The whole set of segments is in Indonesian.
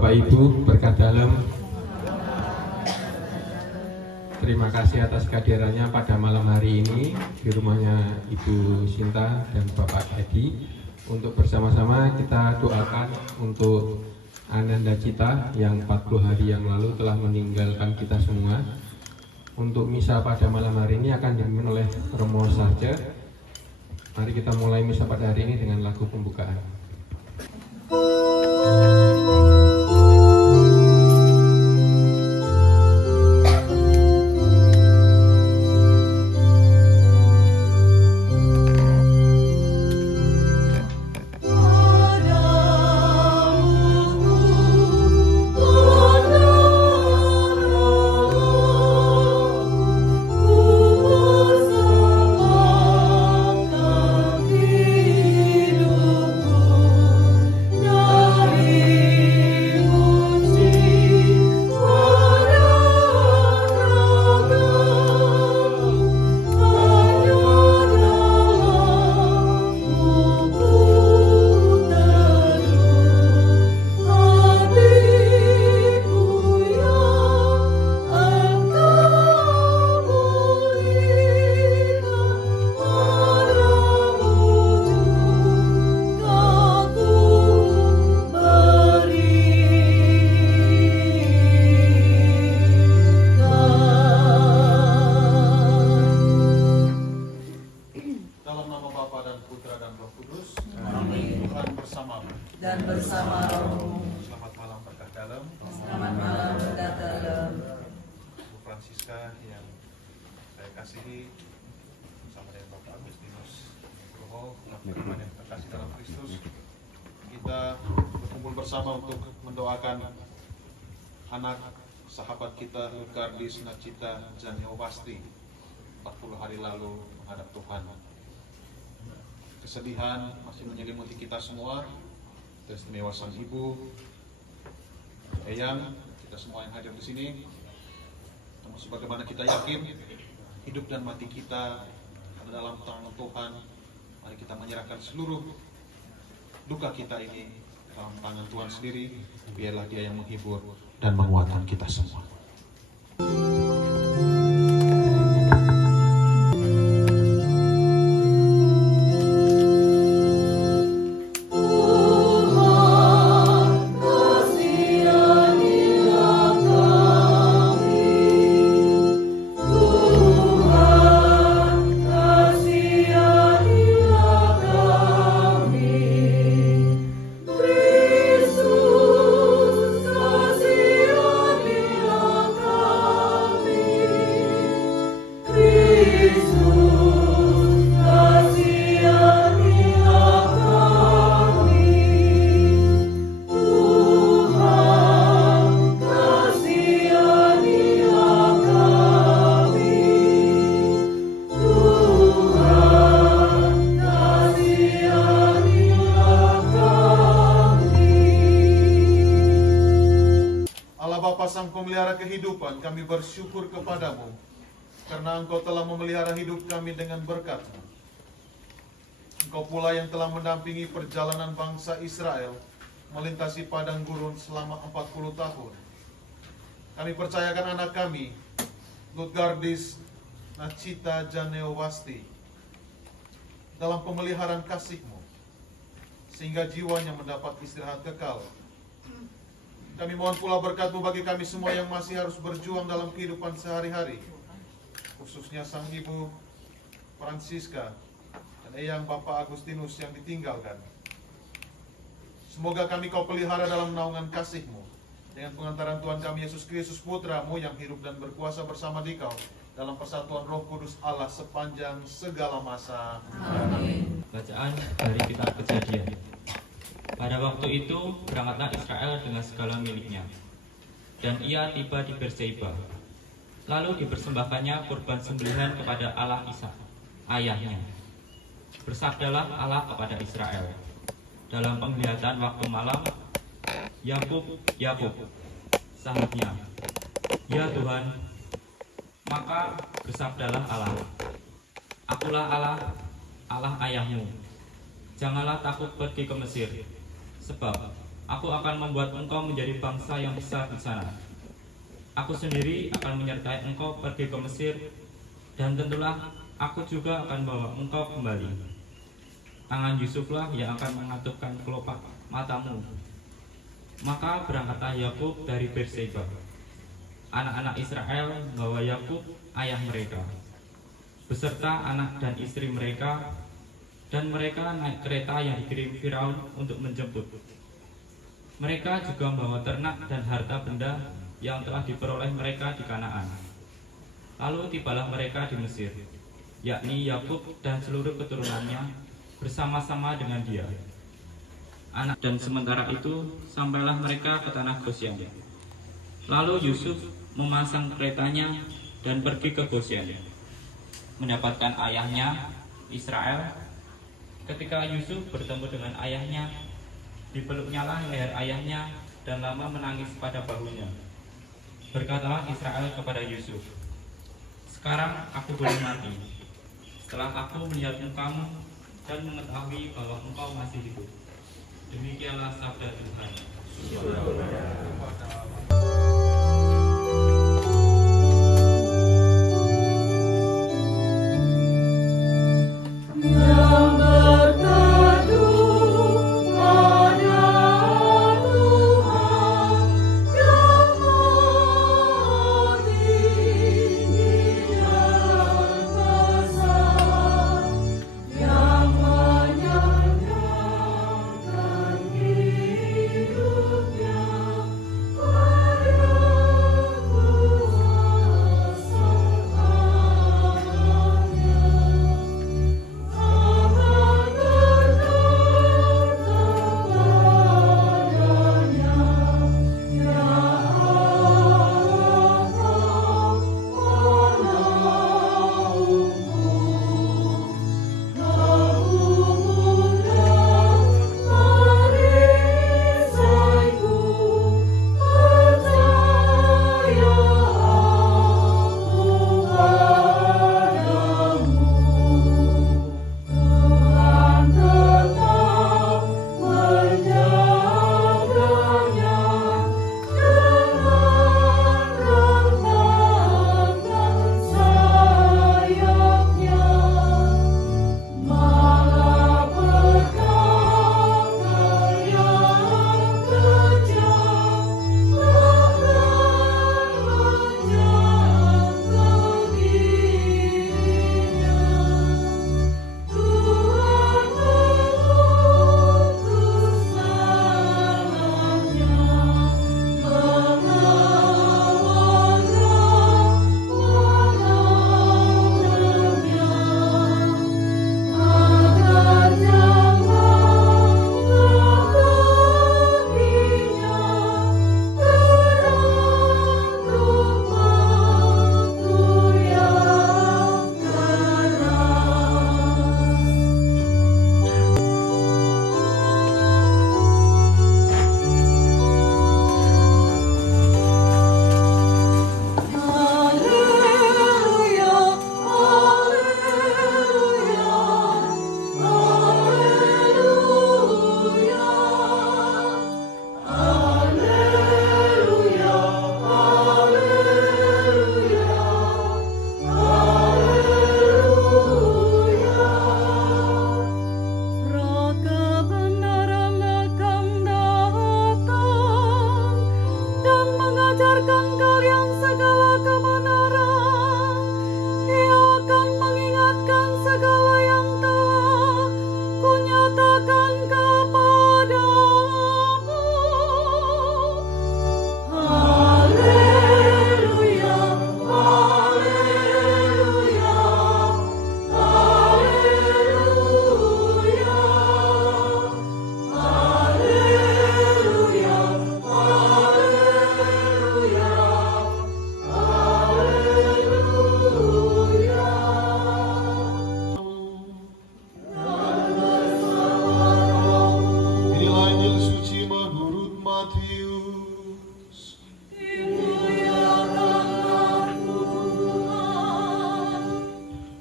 Bapak Ibu, berkat dalam, terima kasih atas kehadirannya pada malam hari ini di rumahnya Ibu Sinta dan Bapak Edi. Untuk bersama-sama kita doakan untuk Ananda Cita yang 40 hari yang lalu telah meninggalkan kita semua. Untuk misa pada malam hari ini akan dipimpin oleh Romo saja. Mari kita mulai misa pada hari ini dengan lagu pembukaan. Yang saya kasihi bersama dengan Bapak Agustinus Nugroho, teman-teman yang terkasih dalam Kristus, kita berkumpul bersama untuk mendoakan anak sahabat kita Lutgardis Nachita Janeowasti 40 hari lalu menghadap Tuhan. Kesedihan masih menyelimuti kita semua, teristimewa sang ibu, eyang, kita semua yang hadir di sini. Sebagaimana kita yakin hidup dan mati kita ada dalam tangan Tuhan, mari kita menyerahkan seluruh duka kita ini dalam tangan Tuhan sendiri. Biarlah Dia yang menghibur dan menguatkan kita semua. Sang pemelihara kehidupan, kami bersyukur kepadamu karena Engkau telah memelihara hidup kami dengan berkat-Mu. Engkau pula yang telah mendampingi perjalanan bangsa Israel melintasi padang gurun selama 40 tahun. Kami percayakan anak kami, Lutgardis Nachita Janeowasti, dalam pemeliharaan kasih-Mu, sehingga jiwanya mendapat istirahat kekal. Kami mohon pula berkat-Mu bagi kami semua yang masih harus berjuang dalam kehidupan sehari-hari, khususnya sang ibu Francisca dan eyang Bapak Agustinus yang ditinggalkan. Semoga kami Kau pelihara dalam naungan kasih-Mu, dengan pengantaran Tuhan kami Yesus Kristus Putra-Mu yang hidup dan berkuasa bersama Dikau dalam persatuan Roh Kudus Allah sepanjang segala masa. Amin. Bacaan dari kitab Kejadian. Pada waktu itu berangkatlah Israel dengan segala miliknya, dan ia tiba di Berseba. Lalu dipersembahkannya kurban sembelihan kepada Allah Ishak, ayahnya. Bersabdalah Allah kepada Israel dalam penglihatan waktu malam, Yakub, Yakub, sahutnya, ya Tuhan. Maka bersabdalah Allah, Akulah Allah, Allah ayahmu. Janganlah takut pergi ke Mesir, sebab Aku akan membuat engkau menjadi bangsa yang besar di sana. Aku sendiri akan menyertai engkau pergi ke Mesir, dan tentulah aku juga akan bawa engkau kembali. Tangan Yusuflah yang akan mengatupkan kelopak matamu. Maka berangkatlah Yakub dari Berseba. Anak-anak Israel membawa Yakub ayah mereka, beserta anak dan istri mereka, dan mereka naik kereta yang dikirim Firaun untuk menjemput. Mereka juga membawa ternak dan harta benda yang telah diperoleh mereka di Kanaan. Lalu tibalah mereka di Mesir, yakni Yakub dan seluruh keturunannya bersama-sama dengan dia. Dan sementara itu sampailah mereka ke tanah Gosyen. Lalu Yusuf memasang keretanya dan pergi ke Gosyen, mendapatkan ayahnya Israel. Ketika Yusuf bertemu dengan ayahnya, dipeluknyalah leher ayahnya dan lama menangis pada bahunya. Berkatalah Israel kepada Yusuf, "Sekarang aku boleh mati, setelah aku melihat mukamu dan mengetahui bahwa engkau masih hidup." Demikianlah sabda Tuhan.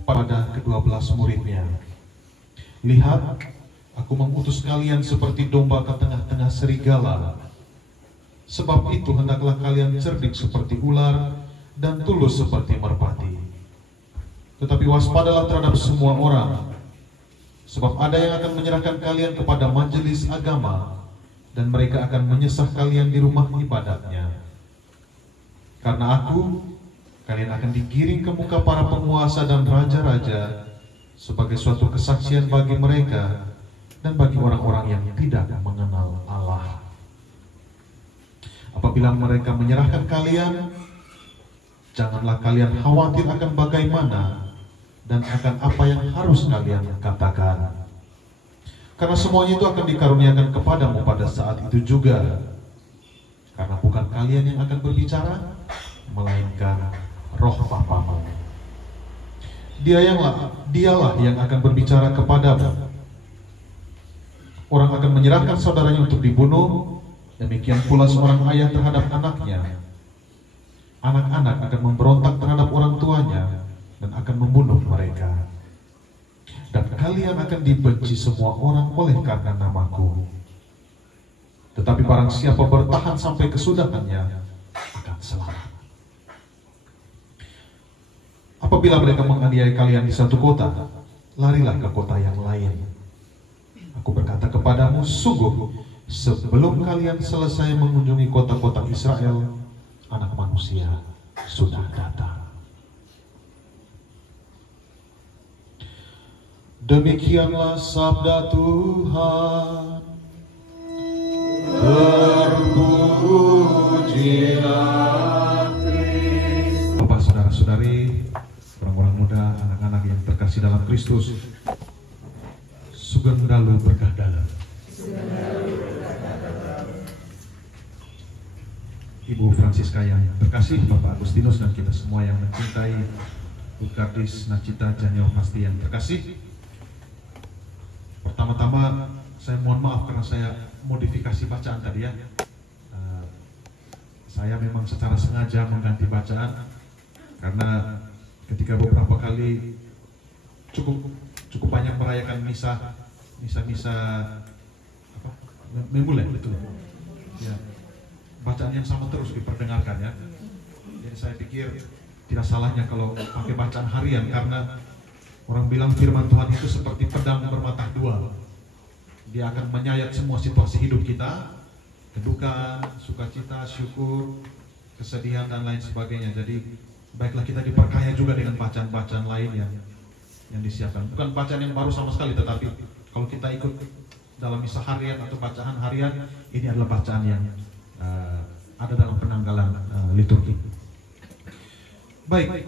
Pada ke-12 muridnya, "Lihat, Aku mengutus kalian seperti domba ke tengah-tengah serigala. Sebab itu hendaklah kalian cerdik seperti ular dan tulus seperti merpati. Tetapi waspadalah terhadap semua orang, sebab ada yang akan menyerahkan kalian kepada majelis agama, dan mereka akan menyesah kalian di rumah ibadatnya. Karena kalian akan digiring ke muka para penguasa dan raja-raja sebagai suatu kesaksian bagi mereka dan bagi orang-orang yang tidak mengenal Allah. Apabila mereka menyerahkan kalian, janganlah kalian khawatir akan bagaimana dan akan apa yang harus kalian katakan. Karena semuanya itu akan dikaruniakan kepadamu pada saat itu juga. Karena bukan kalian yang akan berbicara, melainkan Roh Bapamu. Dialah yang akan berbicara kepadamu. Orang akan menyerahkan saudaranya untuk dibunuh, demikian pula seorang ayah terhadap anaknya. Anak-anak akan memberontak terhadap orang tuanya dan akan membunuh mereka. Dan kalian akan dibenci semua orang oleh karena namaku. Tetapi barang siapa bertahan sampai kesudahannya akan selamat. Apabila mereka menganiaya kalian di satu kota, larilah ke kota yang lain. Aku berkata kepadamu, sungguh sebelum kalian selesai mengunjungi kota-kota Israel, Anak Manusia sudah datang. Demikianlah sabda Tuhan. Terpujilah Kristus. Bapak, saudara-saudari, orang-orang muda, anak-anak yang terkasih dalam Kristus, Sugeng Dalu berkah dalam. Ibu Francisca yang terkasih, Bapak Agustinus, dan kita semua yang mencintai Bukadis Nacita Janyo Pasti yang terkasih. Pertama-tama saya mohon maaf karena saya modifikasi bacaan tadi ya. Saya memang secara sengaja mengganti bacaan karena ketika beberapa kali cukup banyak merayakan misa apa? Memulai betul. Ya. Bacaan yang sama terus diperdengarkan ya. Jadi saya pikir tidak salahnya kalau pakai bacaan harian, karena orang bilang firman Tuhan itu seperti pedang bermata dua. Dia akan menyayat semua situasi hidup kita, kedukaan, sukacita, syukur, kesedihan dan lain sebagainya. Jadi baiklah kita diperkaya juga dengan bacaan-bacaan lain yang disiapkan. Bukan bacaan yang baru sama sekali, tetapi kalau kita ikut dalam misa harian atau bacaan harian, ini adalah bacaan yang ada dalam penanggalan liturgi. Baik.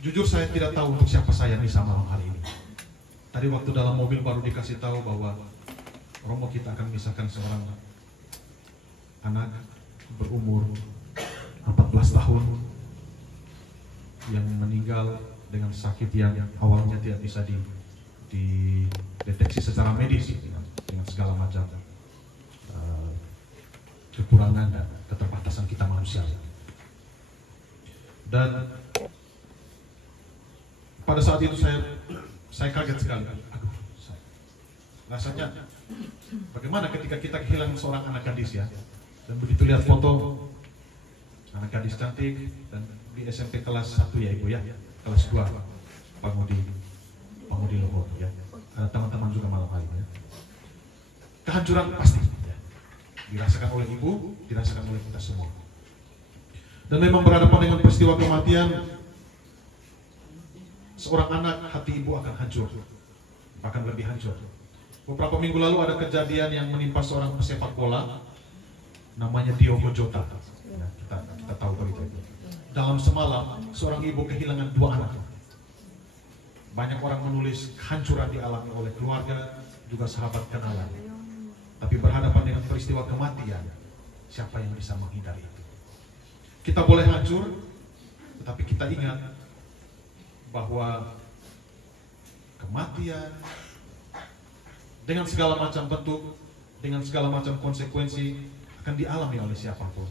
Jujur saya tidak tahu untuk siapa saya misa malam hari ini. Tadi waktu dalam mobil baru dikasih tahu bahwa romo kita akan misalkan seorang anak berumur 14 tahun yang meninggal dengan sakit yang awalnya tidak bisa dideteksi secara medis dengan segala macam kekurangan dan keterbatasan kita manusia. Dan pada saat itu saya kaget sekali. Aduh, rasanya bagaimana ketika kita kehilangan seorang anak gadis ya. Dan begitu lihat foto anak gadis cantik dan di SMP kelas 1 ya Ibu ya, kelas 2 Pangudi Logo ya. Teman-teman juga malam hari ya. Kehancuran pasti ya. Dirasakan oleh ibu, dirasakan oleh kita semua. Dan memang berhadapan dengan peristiwa kematian seorang anak, hati ibu akan hancur, bahkan lebih hancur. Beberapa minggu lalu ada kejadian yang menimpa seorang pesepak bola, namanya Diogo Jota. Ya, kita tahu berita itu. Dalam semalam, seorang ibu kehilangan 2 anak. Banyak orang menulis kehancuran dialami oleh keluarga, juga sahabat kenalan. Tapi berhadapan dengan peristiwa kematian, siapa yang bisa menghindari itu? Kita boleh hancur, tetapi kita ingat bahwa kematian dengan segala macam bentuk, dengan segala macam konsekuensi akan dialami oleh siapapun.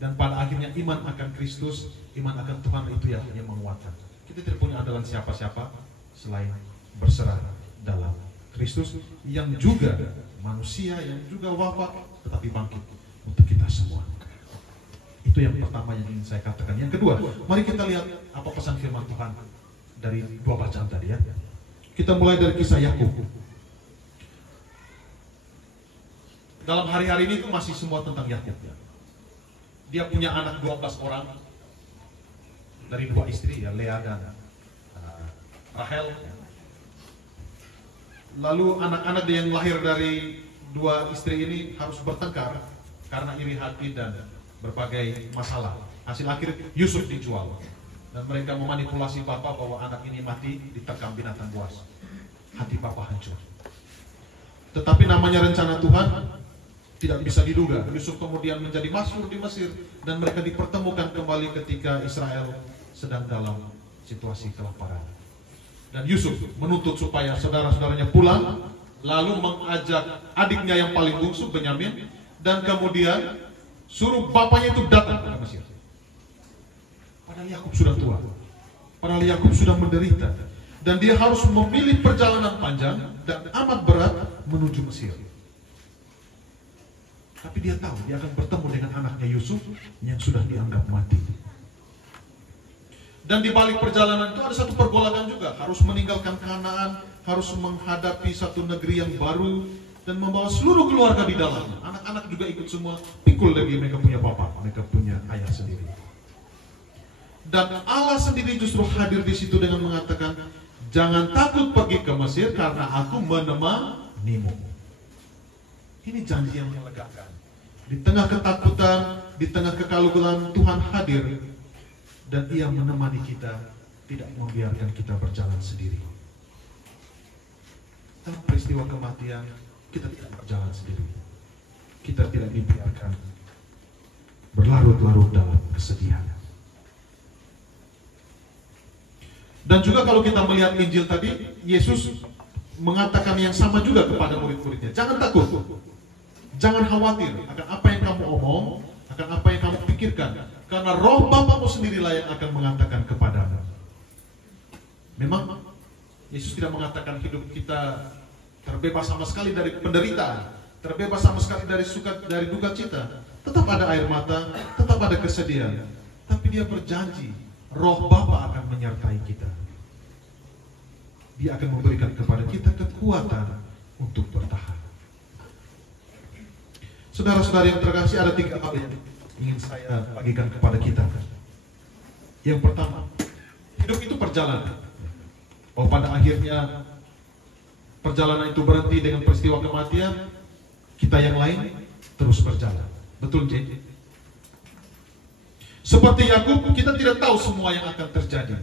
Dan pada akhirnya iman akan Kristus, iman akan Tuhan itu yang menguatkan. Kita tidak punya andalan siapa-siapa selain berserah dalam Kristus, yang juga manusia, yang juga wafat tetapi bangkit untuk kita semua. Itu yang pertama yang ingin saya katakan. Yang kedua, mari kita lihat apa pesan firman Tuhan dari dua bacaan tadi ya. Kita mulai dari kisah Yakub. Dalam hari-hari ini itu masih semua tentang Yakub ya. Dia punya anak 12 orang dari dua istri ya, Lea dan Rahel. Lalu anak-anak yang lahir dari dua istri ini harus bertengkar karena iri hati dan berbagai masalah. Hasil akhir Yusuf dijual dan mereka memanipulasi bapak bahwa anak ini mati diterkam binatang buas. Hati bapak hancur. Tetapi namanya rencana Tuhan tidak bisa diduga. Yusuf kemudian menjadi masyhur di Mesir dan mereka dipertemukan kembali ketika Israel sedang dalam situasi kelaparan. Dan Yusuf menuntut supaya saudara-saudaranya pulang, lalu mengajak adiknya yang paling bungsu, Benyamin, dan kemudian suruh bapaknya itu datang ke Mesir. Padahal Yakub sudah tua, padahal Yakub sudah menderita, dan dia harus memilih perjalanan panjang dan amat berat menuju Mesir. Tapi dia tahu dia akan bertemu dengan anaknya Yusuf yang sudah dianggap mati. Dan di balik perjalanan itu ada satu pergolakan juga, harus meninggalkan Kanaan, harus menghadapi satu negeri yang baru dan membawa seluruh keluarga di dalamnya. Anak-anak juga ikut semua, pikul lagi, mereka punya bapak, mereka punya ayah sendiri. Dan Allah sendiri justru hadir di situ dengan mengatakan, jangan takut pergi ke Mesir karena aku menemanimu. Ini janji yang melegakan. Di tengah ketakutan, di tengah kekalutan, Tuhan hadir dan Ia menemani kita, tidak membiarkan kita berjalan sendiri. Dalam peristiwa kematian, kita tidak berjalan sendiri. Kita tidak dibiarkan berlarut-larut dalam kesedihan. Dan juga kalau kita melihat Injil tadi, Yesus mengatakan yang sama juga kepada murid-muridnya. Jangan takut, jangan khawatir akan apa yang kamu omong, akan apa yang kamu pikirkan, karena roh Bapamu sendirilah yang akan mengatakan kepadamu. Memang Yesus tidak mengatakan hidup kita terbebas sama sekali dari penderitaan, terbebas sama sekali dari duka cita. Tetap ada air mata, tetap ada kesedihan. Tapi Dia berjanji, roh Bapa akan menyertai kita. Dia akan memberikan kepada kita kekuatan untuk bertahan. Saudara-saudara yang terkasih, ada 3 hal yang ingin saya bagikan kepada kita. Yang pertama, hidup itu perjalanan. Bahwa pada akhirnya perjalanan itu berhenti dengan peristiwa kematian, kita yang lain terus berjalan. Betul, J? Seperti Yakub, kita tidak tahu semua yang akan terjadi.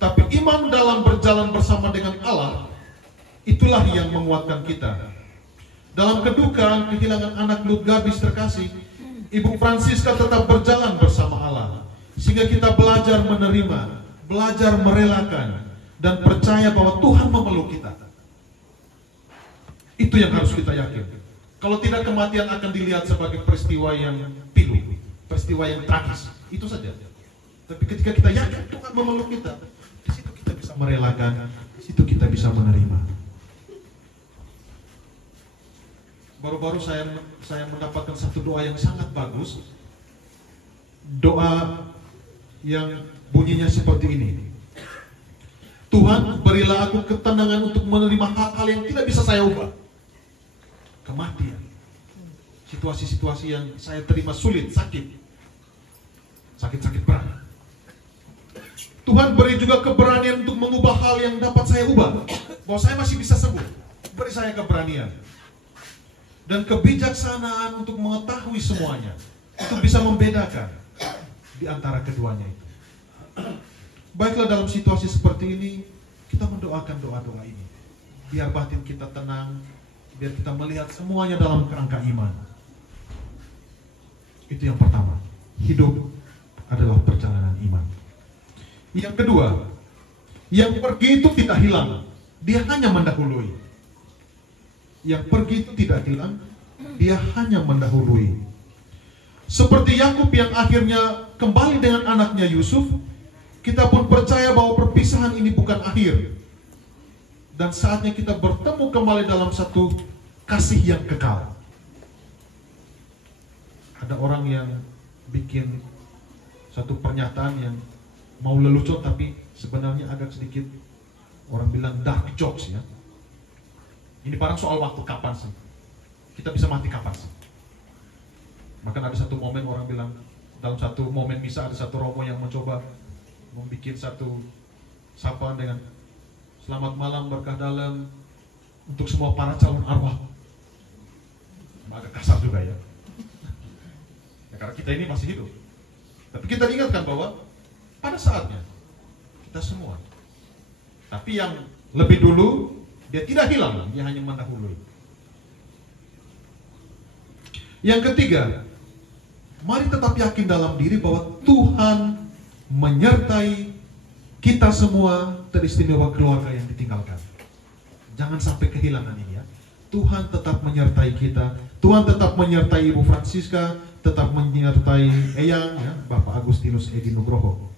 Tapi iman dalam berjalan bersama dengan Allah, itulah yang menguatkan kita. Dalam kedukaan kehilangan anak Lut Gabis terkasih, Ibu Francisca tetap berjalan bersama Allah. Sehingga kita belajar menerima, belajar merelakan, dan percaya bahwa Tuhan memeluk kita. Itu yang harus kita yakin. Kalau tidak, kematian akan dilihat sebagai peristiwa yang pilu, peristiwa yang tragis. Itu saja. Tapi ketika kita yakin Tuhan memeluk kita, di situ kita bisa merelakan, di situ kita bisa menerima. Baru-baru saya mendapatkan satu doa yang sangat bagus. Doa yang bunyinya seperti ini. Tuhan, berilah aku ketenangan untuk menerima hal-hal yang tidak bisa saya ubah. Kematian, situasi-situasi yang saya terima sulit, sakit berat. Tuhan, beri juga keberanian untuk mengubah hal yang dapat saya ubah, bahwa saya masih bisa sembuh. Beri saya keberanian dan kebijaksanaan untuk mengetahui semuanya, untuk bisa membedakan di antara keduanya itu. Baiklah, dalam situasi seperti ini, kita mendoakan doa-doa ini. Biar batin kita tenang, biar kita melihat semuanya dalam kerangka iman. Itu yang pertama. Hidup adalah perjalanan iman. Yang kedua, yang pergi itu tidak hilang. Dia hanya mendahului. Yang pergi itu tidak hilang, dia hanya mendahului. Seperti Yakub yang akhirnya kembali dengan anaknya Yusuf, kita pun percaya bahwa perpisahan ini bukan akhir. dan saatnya kita bertemu kembali dalam satu kasih yang kekal. Ada orang yang bikin satu pernyataan yang mau lelucon tapi sebenarnya agak sedikit, orang bilang dark jokes ya. Ini barang soal waktu, kapan sih kita bisa mati, kapan sih. Bahkan ada satu momen orang bilang, dalam satu momen misa ada satu romo yang mencoba membuat satu sapaan dengan selamat malam berkah dalam untuk semua para calon arwah. Agak kasar juga ya. Karena kita ini masih hidup. Tapi kita ingatkan bahwa pada saatnya kita semua. Tapi yang lebih dulu, dia tidak hilang, dia hanya mendahului. Yang ketiga, mari tetap yakin dalam diri bahwa Tuhan menyertai kita semua, teristimewa keluarga yang ditinggalkan. Jangan sampai kehilangan ini ya. Tuhan tetap menyertai kita. Tuhan tetap menyertai Ibu Francisca, tetap menyertai Eyang, ya, Bapak Agustinus Edi Nugroho.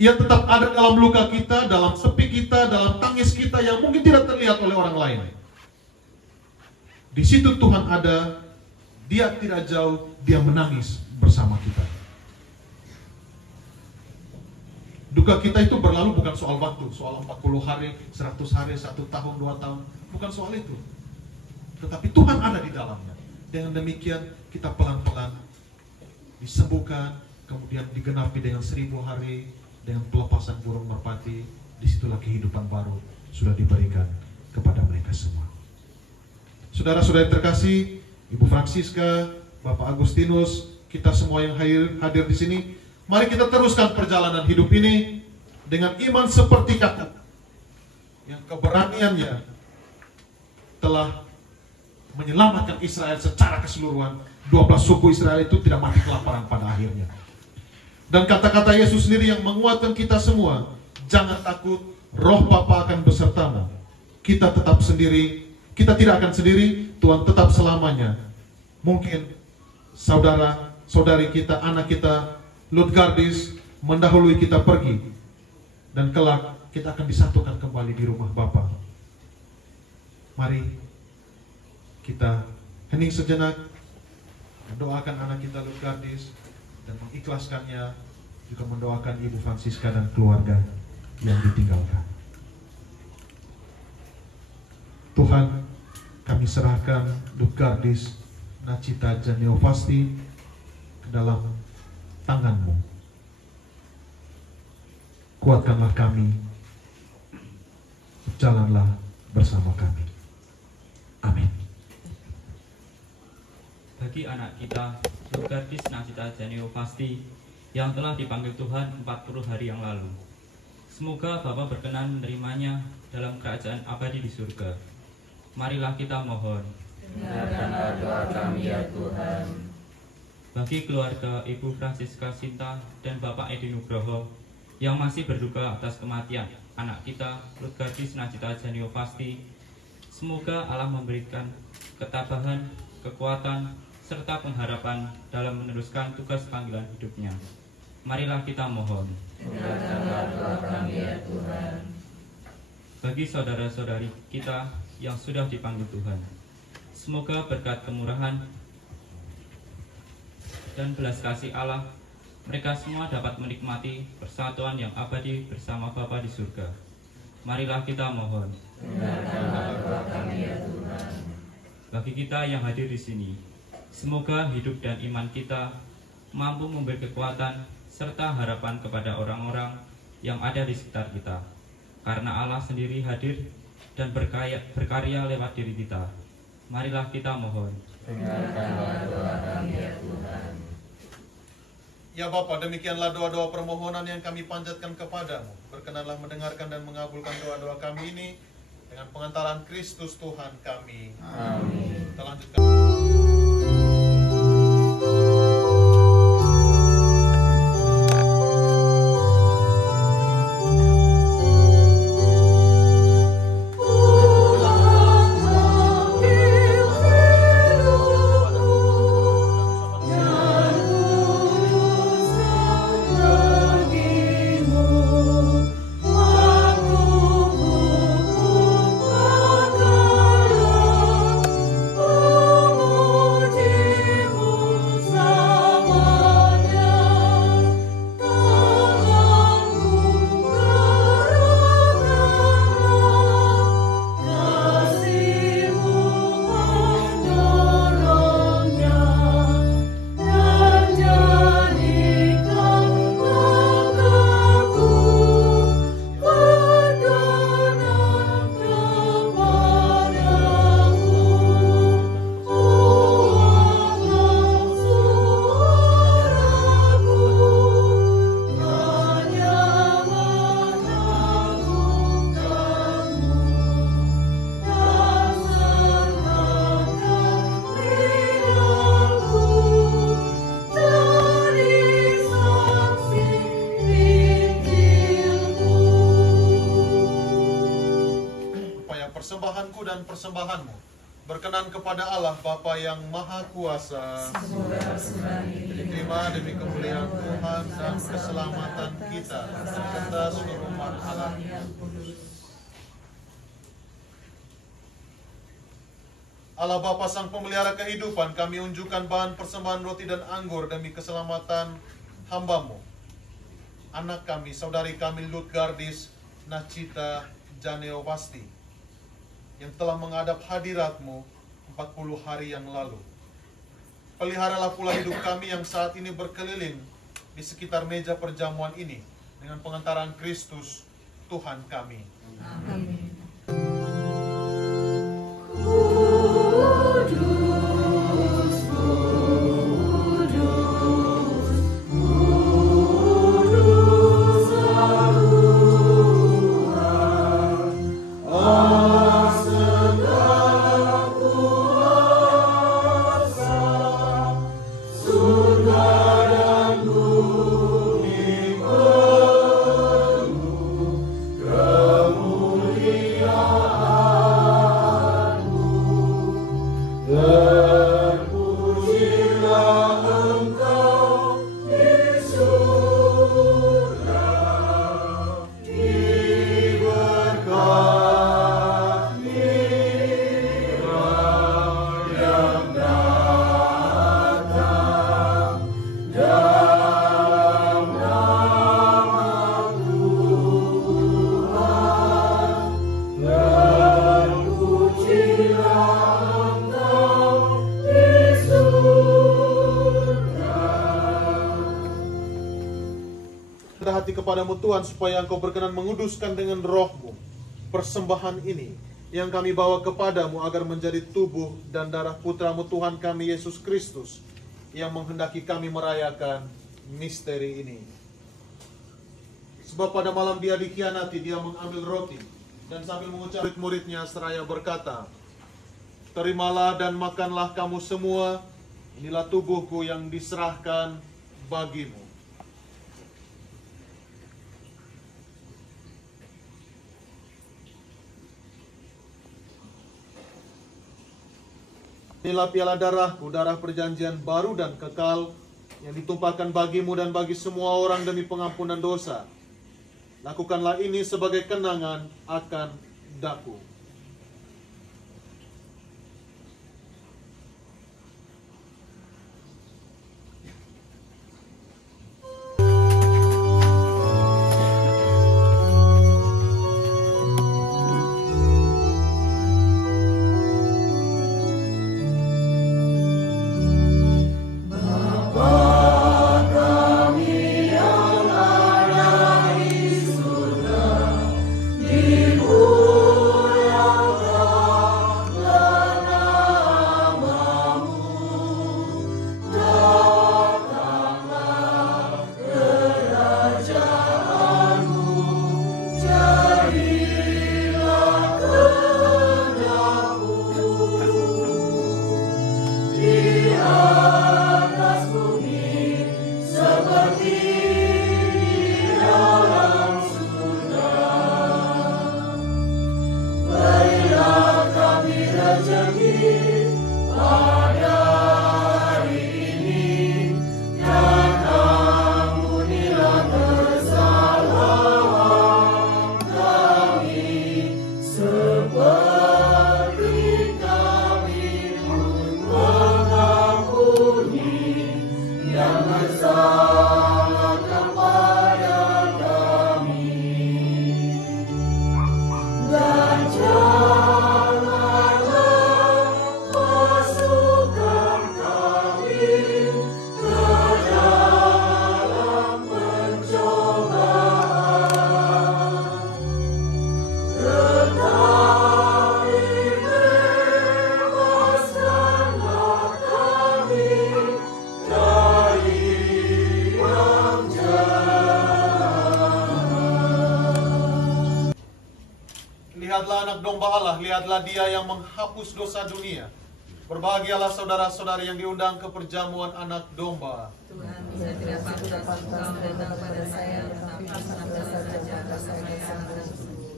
Ia tetap ada dalam luka kita, dalam sepi kita, dalam tangis kita yang mungkin tidak terlihat oleh orang lain. Di situ Tuhan ada, dia tidak jauh, dia menangis bersama kita. Duka kita itu berlalu bukan soal waktu, soal 40 hari, 100 hari, 1 tahun, 2 tahun. Bukan soal itu. Tetapi Tuhan ada di dalamnya. Dengan demikian kita pelan-pelan disembuhkan, kemudian digenapi dengan 1000 hari, dengan pelepasan burung merpati. Disitulah kehidupan baru sudah diberikan kepada mereka semua. Saudara-saudara terkasih, Ibu Francisca, Bapak Agustinus, kita semua yang hadir di sini, mari kita teruskan perjalanan hidup ini dengan iman seperti Yakub, yang keberaniannya telah menyelamatkan Israel secara keseluruhan. 12 suku Israel itu tidak mati kelaparan pada akhirnya. Dan kata-kata Yesus sendiri yang menguatkan kita semua, jangan takut, Roh Bapa akan besertamu. Kita tetap sendiri, kita tidak akan sendiri, Tuhan tetap selamanya. Mungkin saudara, saudari kita, anak kita, Lutgardis mendahului kita pergi, dan kelak kita akan disatukan kembali di rumah Bapa. Mari kita hening sejenak, mendoakan anak kita Lutgardis, dan mengikhlaskannya, juga mendoakan Ibu Francisca dan keluarga yang ditinggalkan. Tuhan, kami serahkan Lutgardis Nachita Janeovasti ke dalam tangan-Mu. Kuatkanlah kami, jalanlah bersama kami. Amin. Bagi anak kita Lutgardis Nachita Janeovasti yang telah dipanggil Tuhan 40 hari yang lalu, semoga Bapa berkenan menerimanya dalam kerajaan abadi di surga. Marilah kita mohon. Dengarkanlah doa kami ya Tuhan. Bagi keluarga Ibu Francisca Sinta dan Bapak Edi Nugroho yang masih berduka atas kematian anak kita Lutgardis Nachita Janeovasti, semoga Allah memberikan ketabahan, kekuatan, serta pengharapan dalam meneruskan tugas panggilan hidupnya. Marilah kita mohon. Dengarkanlah doa kami ya Tuhan. Bagi saudara-saudari kita yang sudah dipanggil Tuhan, semoga berkat kemurahan dan belas kasih Allah, mereka semua dapat menikmati persatuan yang abadi bersama Bapa di surga. Marilah kita mohon. Dengarkanlah doa kami ya Tuhan. Bagi kita yang hadir di sini, semoga hidup dan iman kita mampu memberi kekuatan serta harapan kepada orang-orang yang ada di sekitar kita. Karena Allah sendiri hadir dan berkarya lewat diri kita. Marilah kita mohon. Dengarkanlah doa kami ya Tuhan. Ya Bapa, demikianlah doa-doa permohonan yang kami panjatkan kepadamu. Berkenanlah mendengarkan dan mengabulkan doa-doa kami ini dengan pengantaran Kristus Tuhan kami. Amin. Kita lanjutkan. persembahanmu berkenan kepada Allah Bapa yang Maha Kuasa. Diterima demi kemuliaan Tuhan dan keselamatan kita serta seluruh umat Allah yang kudus. Allah Bapa Sang Pemelihara kehidupan, kami unjukkan bahan persembahan roti dan anggur demi keselamatan hamba-Mu, anak kami, saudari kami Lutgardis Nachita Janeowasti, yang telah menghadap hadirat-Mu 40 hari yang lalu. Peliharalah pula hidup kami yang saat ini berkeliling di sekitar meja perjamuan ini dengan pengantaran Kristus Tuhan kami. Amin. Hati kepadamu Tuhan, supaya Engkau berkenan menguduskan dengan roh-Mu persembahan ini yang kami bawa kepadamu, agar menjadi tubuh dan darah Putra-Mu Tuhan kami Yesus Kristus, yang menghendaki kami merayakan misteri ini. Sebab pada malam Dia dikhianati, Dia mengambil roti dan sambil mengucap murid-muridnya seraya berkata, "Terimalah dan makanlah kamu semua, inilah tubuhku yang diserahkan bagimu." Inilah piala darahku, darah perjanjian baru dan kekal, yang ditumpahkan bagimu dan bagi semua orang demi pengampunan dosa. Lakukanlah ini sebagai kenangan akan daku. Lihatlah anak domba Allah, lihatlah Dia yang menghapus dosa dunia. Berbahagialah saudara-saudari yang diundang ke perjamuan anak domba. Tuhan, saya tidak pantas Engkau datang pada saya, tetapi sabda saja kata saya akan sembuh.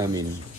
Amin.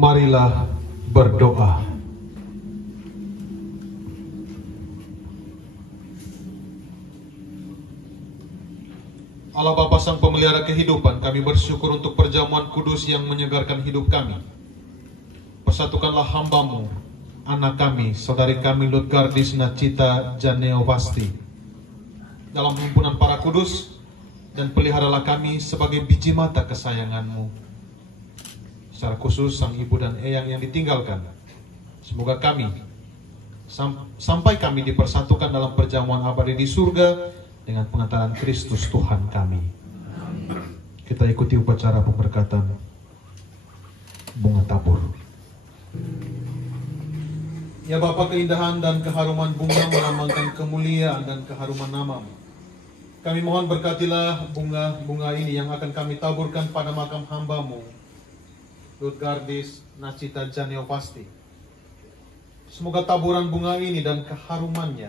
Marilah berdoa. Allah Bapa Sang Pemelihara Kehidupan, kami bersyukur untuk perjamuan kudus yang menyegarkan hidup kami. Persatukanlah hamba-Mu, anak kami, saudari kami Lutgardis Nachita Janeowasti, dalam himpunan para kudus, dan peliharalah kami sebagai biji mata kesayangan-Mu. Secara khusus sang ibu dan eyang yang ditinggalkan, semoga kami sampai kami dipersatukan dalam perjamuan abadi di surga dengan pengantaran Kristus Tuhan kami. Kita ikuti upacara pemberkatan bunga tabur. Ya Bapa, keindahan dan keharuman bunga melambangkan kemuliaan dan keharuman nama-Mu. Kami mohon berkatilah bunga-bunga ini yang akan kami taburkan pada makam hamba-Mu Lutgardis Nachita Janeowasti. Semoga taburan bunga ini dan keharumannya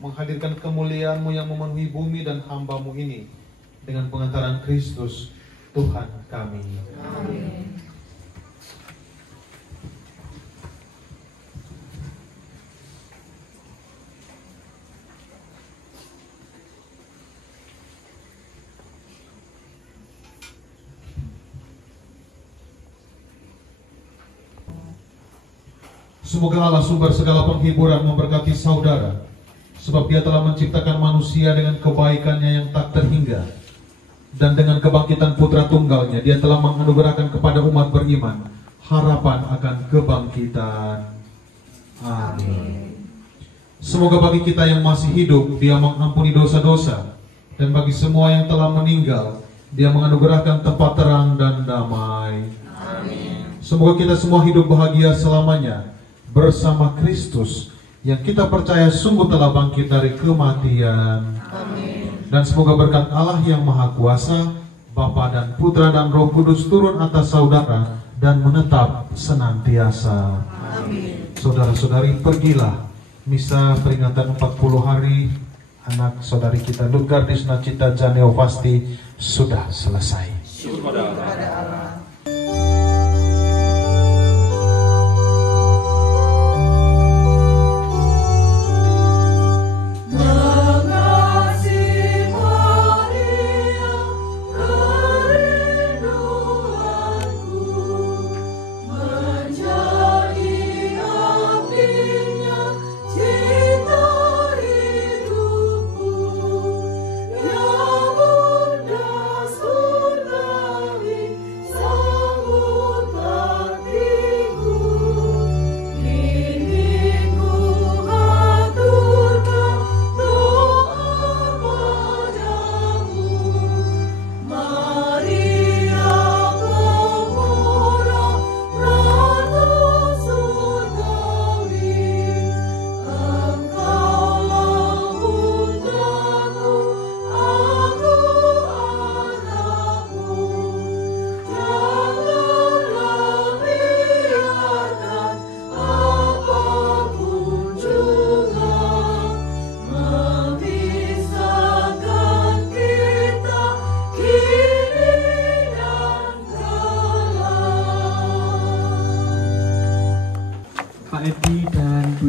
menghadirkan kemuliaan-Mu yang memenuhi bumi dan hamba-Mu ini dengan pengantaran Kristus Tuhan kami. Amin. Semoga Allah sumber segala penghiburan memberkati saudara, sebab Dia telah menciptakan manusia dengan kebaikannya yang tak terhingga, dan dengan kebangkitan Putra Tunggalnya Dia telah menganugerahkan kepada umat beriman harapan akan kebangkitan. Amin. Semoga bagi kita yang masih hidup Dia mengampuni dosa-dosa, dan bagi semua yang telah meninggal Dia menganugerahkan tempat terang dan damai. Amin. Semoga kita semua hidup bahagia selamanya bersama Kristus yang kita percaya sungguh telah bangkit dari kematian. Amin. Dan semoga berkat Allah yang Maha Kuasa, Bapa dan Putra dan Roh Kudus turun atas saudara dan menetap senantiasa. Amin. Saudara-saudari, pergilah. Misa peringatan 40 hari anak saudari kita Lugardis Nacita Janeovasti sudah selesai. Syukur pada Allah.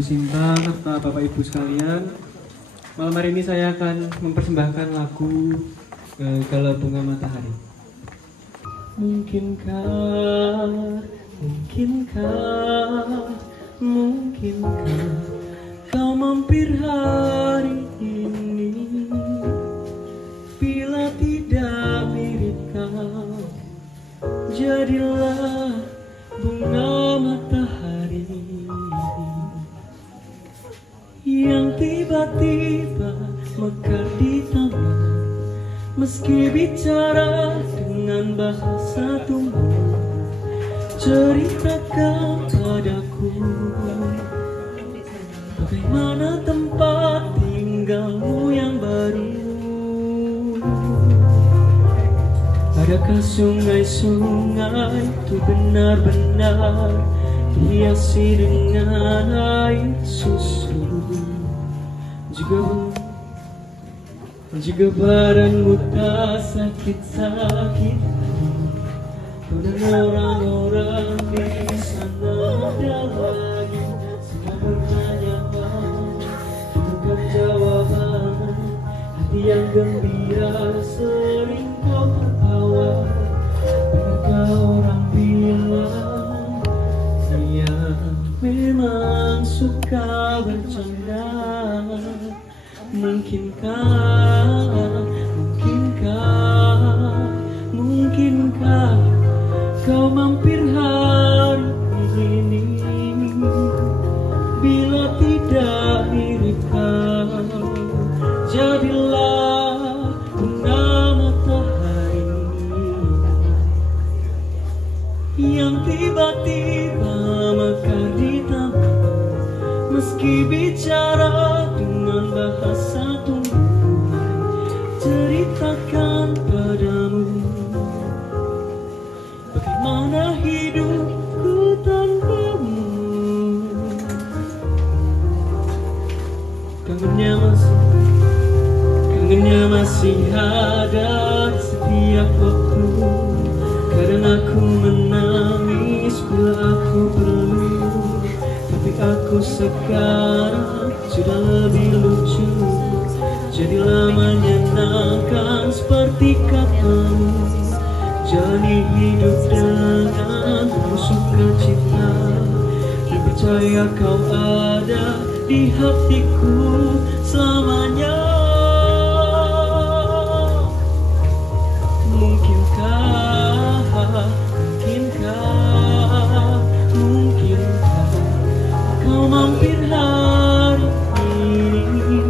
Sinta serta Bapak Ibu sekalian, malam hari ini saya akan mempersembahkan lagu Galau Bunga Matahari. Mungkinkah kau mampir hari ini, bila tidak mirip kau, jadilah bunga matahari yang tiba-tiba mekar di taman, meski bicara dengan bahasa tumbuh. Ceritakan padaku bagaimana tempat tinggalmu yang baru. Adakah sungai-sungai itu benar-benar dihiasi dengan air susu? Jika badanmu tak sakit-sakit, dan orang-orang di sana ada lagi semua bertanya, bukan jawaban. Hati yang gembira sering kau tertawa, benarkah orang bilang dia memang suka bercanda? Mungkinkah kau mampir hari ini, bila tidak mirip kau, jadilah bunga matahari yang tiba-tiba mekar di taman, meski bicara dengan bahasa tumbuhan. Ceritakan padamu bagaimana hidupku tanpamu. Kangennya masih ada di setiap waktu, karena aku menangis bila aku perlu. Tapi aku sekarang sudah lebih lucu, jadilah menyenangkan seperti katamu. Jalani hidup dengan penuh sukacita, Percaya kau ada di hatiku selamanya. Mungkinkah kau mampir hari ini?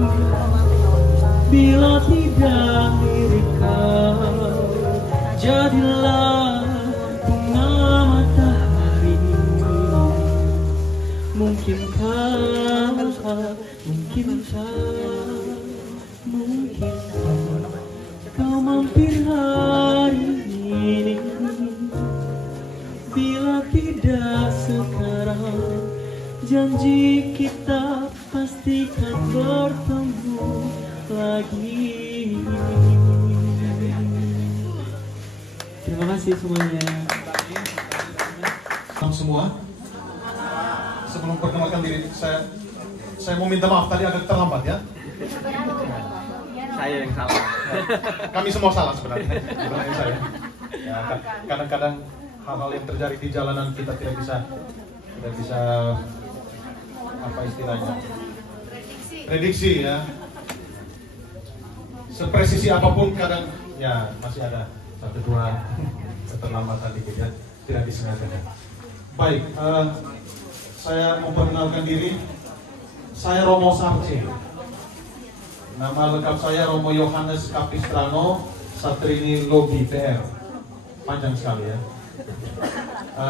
Bila tidak mirip kau, jadilah bunga matahari. Mungkinkah kau mampir hari ini? Bila tidak sekarang, janji kita pastikan bertemu lagi. Terima kasih semuanya. Semua, sebelum perkenalkan diri, saya mau minta maaf tadi agak terlambat ya. Saya yang salah. Kami semua salah sebenarnya saya. Ya, kadang-kadang hal-hal yang terjadi di jalanan kita tidak bisa apa istilahnya, prediksi ya. Sepresisi apapun kadang ya masih ada satu dua keterlambatan dikit ya, tidak disengaja. Baik, saya memperkenalkan diri. Saya Romo Sarce. Nama lengkap saya Romo Yohanes Capistrano Satrini Logi PR. Panjang sekali ya.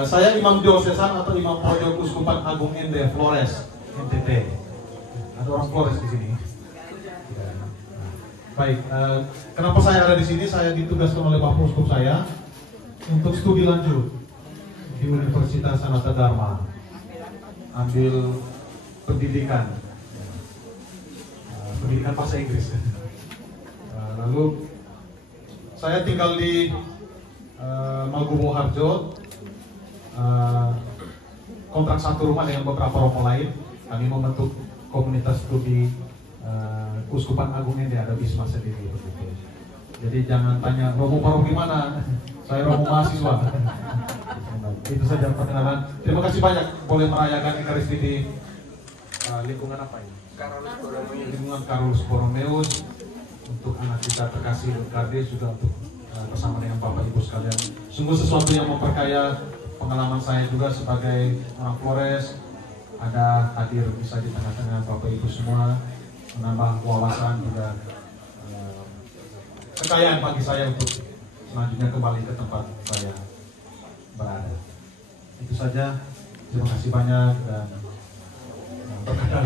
Saya Imam Diosesan atau Imam Pojok Uskupan Agung Ende Flores NTT. Ada orang Flores di sini. Baik, kenapa saya ada di sini? Saya ditugaskan oleh Bapak Uskup saya untuk studi lanjut di Universitas Sanata Dharma, ambil pendidikan bahasa Inggris. Lalu saya tinggal di Maguwo Harjo, kontrak satu rumah dengan beberapa romo lain. Kami membentuk komunitas studi Uskupan Agung Ende, ada Bisma sendiri. Jadi jangan tanya Romo paroki mana, saya Romo mahasiswa. Itu saja perkenalan. Terima kasih banyak boleh merayakan Ekaristi di lingkungan apa ini? Lingkungan Carolus Borromeus, untuk anak kita terkasih Kardes, juga untuk bersama dengan Bapak Ibu sekalian. Sungguh sesuatu yang memperkaya pengalaman saya juga sebagai orang Flores. Ada hadir bisa di tengah-tengah Bapak Ibu semua, menambah wawasan juga kekayaan bagi saya untuk selanjutnya kembali ke tempat saya berada. Itu saja. Terima kasih banyak dan berkah.